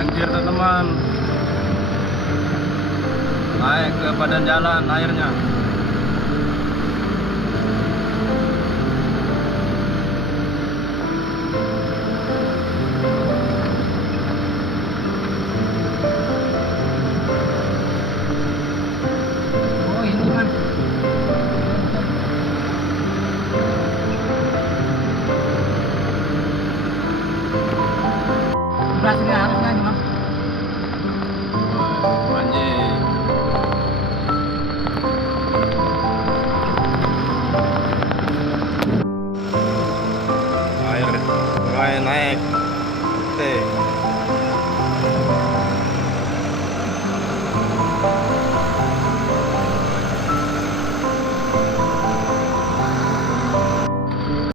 Banjir teman-teman. Naik ke badan jalan airnya. Oh ini kan. Sebelah sini harusnya nih Bang. Banjir. Air mulai naik. Oke.